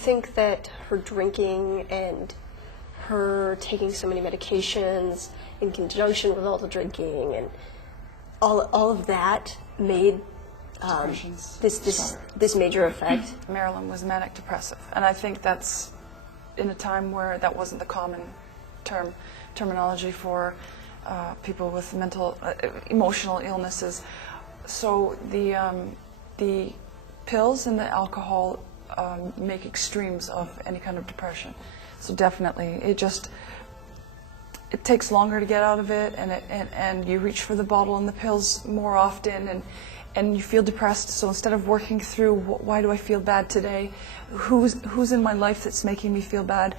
think that her drinking and her taking so many medications in conjunction with all the drinking and all of that made this major effect? Marilyn was manic depressive, and I think that's in a time where that wasn't the common terminology for people with emotional illnesses. So the pills and the alcohol make extremes of any kind of depression. So definitely, it takes longer to get out of it, and you reach for the bottle and the pills more often, and you feel depressed. So instead of working through why do I feel bad today, who's in my life that's making me feel bad,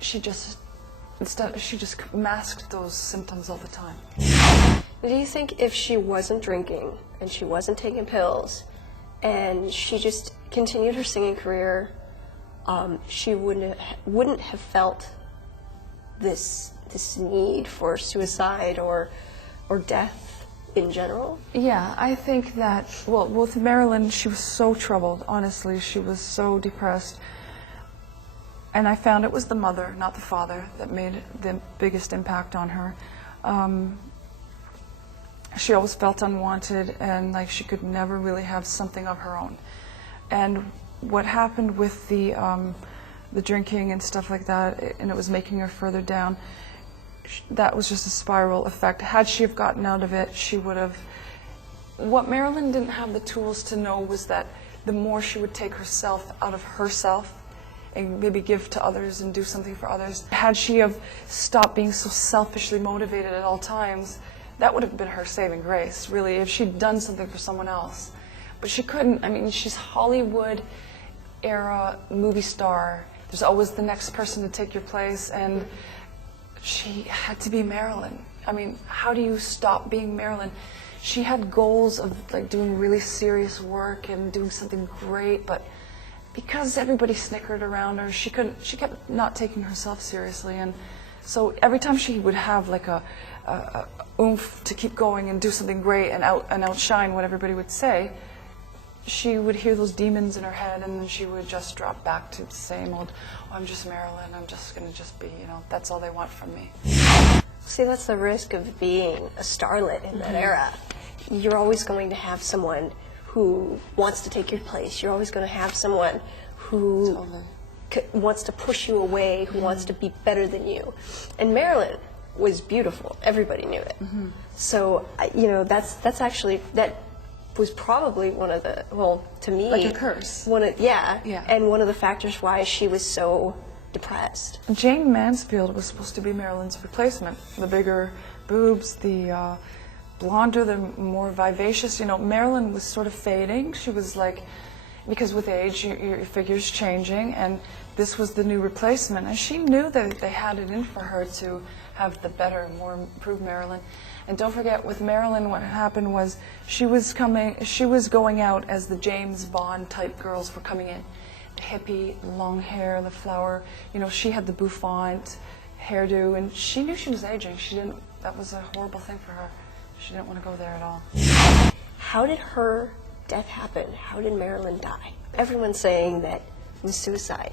she just masked those symptoms all the time. Do you think if she wasn't drinking and she wasn't taking pills and she just continued her singing career, she wouldn't have felt this need for suicide or death in general? Yeah, I think that, well, with Marilyn, she was so troubled, honestly. She was so depressed. And I found it was the mother, not the father, that made the biggest impact on her. She always felt unwanted, and like she could never really have something of her own. And what happened with the drinking and stuff like that, and it was making her further down, that was just a spiral effect. Had she have gotten out of it, she would have... What Marilyn didn't have the tools to know was that the more she would take herself out of herself and maybe give to others and do something for others, had she have stopped being so selfishly motivated at all times, that would have been her saving grace, really, if she'd done something for someone else. But she couldn't. I mean, she's Hollywood-era movie star. There's always the next person to take your place, and she had to be Marilyn. I mean, how do you stop being Marilyn? She had goals of like doing really serious work and doing something great, but because everybody snickered around her, she kept not taking herself seriously. And so every time she would have like a oomph to keep going and do something great and outshine what everybody would say, she would hear those demons in her head, and then she would just drop back to the same old, oh, I'm just Marilyn, I'm just going to just be, that's all they want from me. See, that's the risk of being a starlet in that era. You're always going to have someone who wants to take your place. You're always going to have someone who wants to push you away, who wants to be better than you. And Marilyn was beautiful. Everybody knew it. So, that's actually, that was probably one of the, well, to me, like a curse. And one of the factors why she was so depressed. Jane Mansfield was supposed to be Marilyn's replacement. The bigger boobs, the blonder, the more vivacious. Marilyn was sort of fading. She was like, because with age, your figure's changing, and this was the new replacement. And she knew that they had it in for her to have the better, more improved Marilyn. And don't forget, with Marilyn, what happened was she was going out as the James Bond type girls were coming in. The hippie, long hair, the flower, she had the bouffant hairdo, and she knew she was aging. That was a horrible thing for her. She didn't want to go there at all. How did her death happen? How did Marilyn die? Everyone's saying that it was suicide.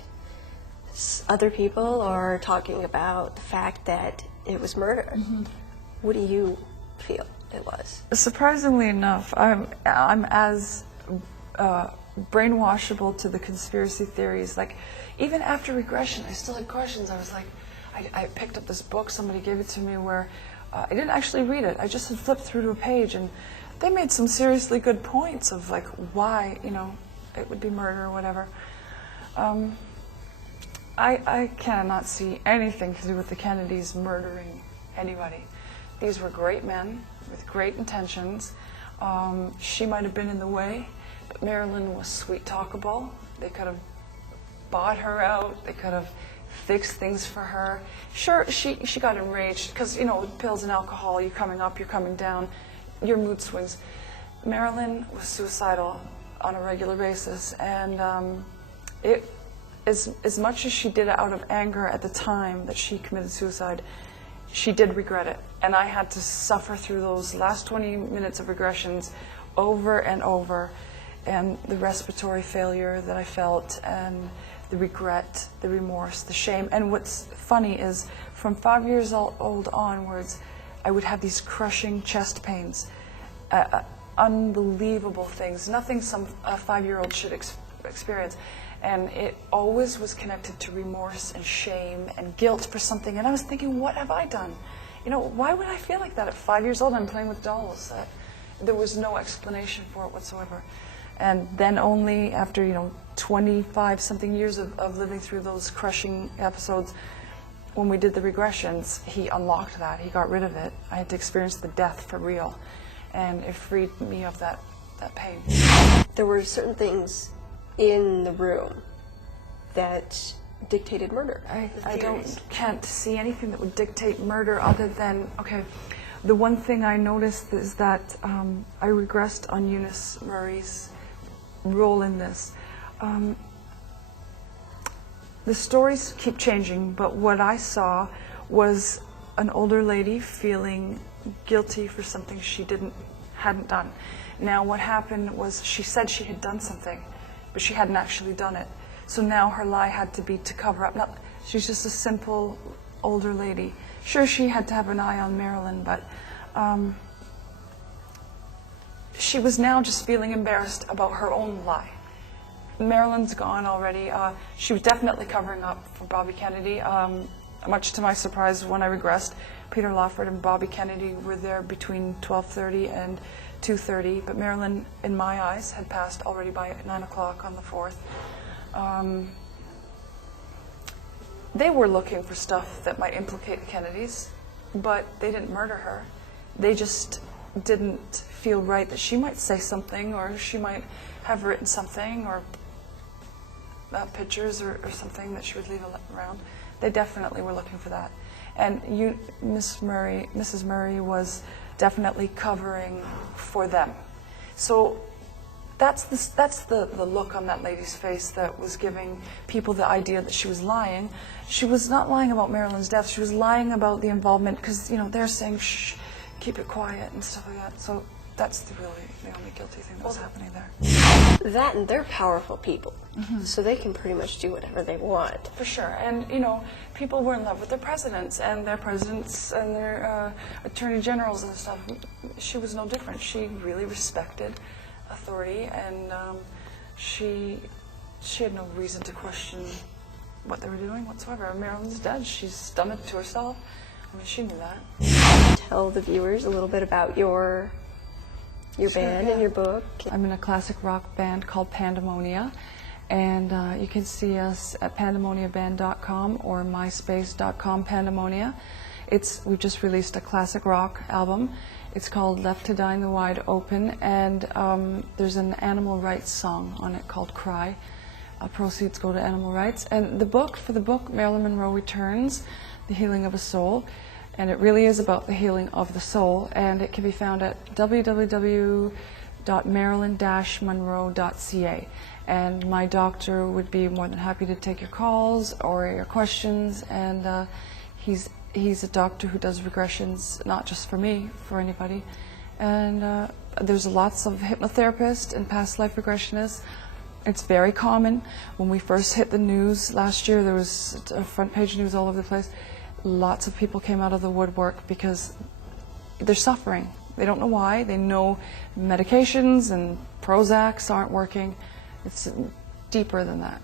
Other people are talking about the fact that it was murder. What do you feel it was? Surprisingly enough, I'm as brainwashable to the conspiracy theories. Like, even after regression, I still had questions. I was like, I picked up this book, somebody gave it to me, where I didn't actually read it. I just had flipped through to a page, and they made some seriously good points of like why, it would be murder or whatever. I cannot see anything to do with the Kennedys murdering anybody. These were great men with great intentions. She might have been in the way, but Marilyn was sweet talkable. They could have bought her out. They could have fixed things for her. Sure, she got enraged because, with pills and alcohol, you're coming up, you're coming down, your mood swings. Marilyn was suicidal on a regular basis, and as much as she did it out of anger at the time that she committed suicide, she did regret it. And I had to suffer through those last 20 minutes of regressions over and over. and the respiratory failure that I felt, and the regret, the remorse, the shame. And what's funny is from 5 years old onwards, I would have these crushing chest pains, unbelievable things, nothing a 5-year-old should experience. And it always was connected to remorse and shame and guilt for something. And I was thinking, what have I done? You know, why would I feel like that at 5 years old? I'm playing with dolls. There was no explanation for it whatsoever. And then only after, 25-something years of living through those crushing episodes, when we did the regressions, he unlocked that. He got rid of it. I had to experience the death for real. And it freed me of that pain. There were certain things in the room that dictated murder. I can't see anything that would dictate murder other than, okay, the one thing I noticed is that I regressed on Eunice Murray's role in this. The stories keep changing, but what I saw was an older lady feeling guilty for something she hadn't done. Now what happened was she said she had done something, but she hadn't actually done it. So now her lie had to be to cover up. She's just a simple older lady. Sure, she had to have an eye on Marilyn, but she was now just feeling embarrassed about her own lie. Marilyn's gone already. She was definitely covering up for Bobby Kennedy. Much to my surprise, when I regressed, Peter Lawford and Bobby Kennedy were there between 12:30 and 2:30, but Marilyn, in my eyes, had passed already by 9 o'clock on the 4th. They were looking for stuff that might implicate the Kennedys, but they didn't murder her. They just didn't feel right that she might say something, or she might have written something, or pictures or something that she would leave around. They definitely were looking for that. And Mrs. Murray was definitely covering for them. So that's the look on that lady's face that was giving people the idea that she was lying. She was not lying about Marilyn's death. She was lying about the involvement, because they're saying, shh, keep it quiet and stuff like that. So that's the only guilty thing that was happening there. That, and they're powerful people, so they can pretty much do whatever they want. For sure. And, people were in love with their presidents and their attorney generals and stuff. She was no different. She really respected authority, and she had no reason to question what they were doing whatsoever. Marilyn's dead. She's done it to herself. I mean, she knew that. Tell the viewers a little bit about your band and your book. I'm in a classic rock band called Pandemonia, and you can see us at pandemoniaband.com or myspace.com Pandemonia. We've just released a classic rock album. It's called Left to Die in the Wide Open, and there's an animal rights song on it called Cry. Proceeds go to animal rights. And for the book, Marilyn Monroe Returns, The Healing of a Soul. And it really is about the healing of the soul, and it can be found at www.marilyn-monroe.ca. And my doctor would be more than happy to take your calls or your questions, and he's a doctor who does regressions, not just for me, for anybody. And there's lots of hypnotherapists and past life regressionists. It's very common. When we first hit the news last year, there was front page news all over the place. Lots of people came out of the woodwork because they're suffering. They don't know why. They know medications and Prozacs aren't working. It's deeper than that.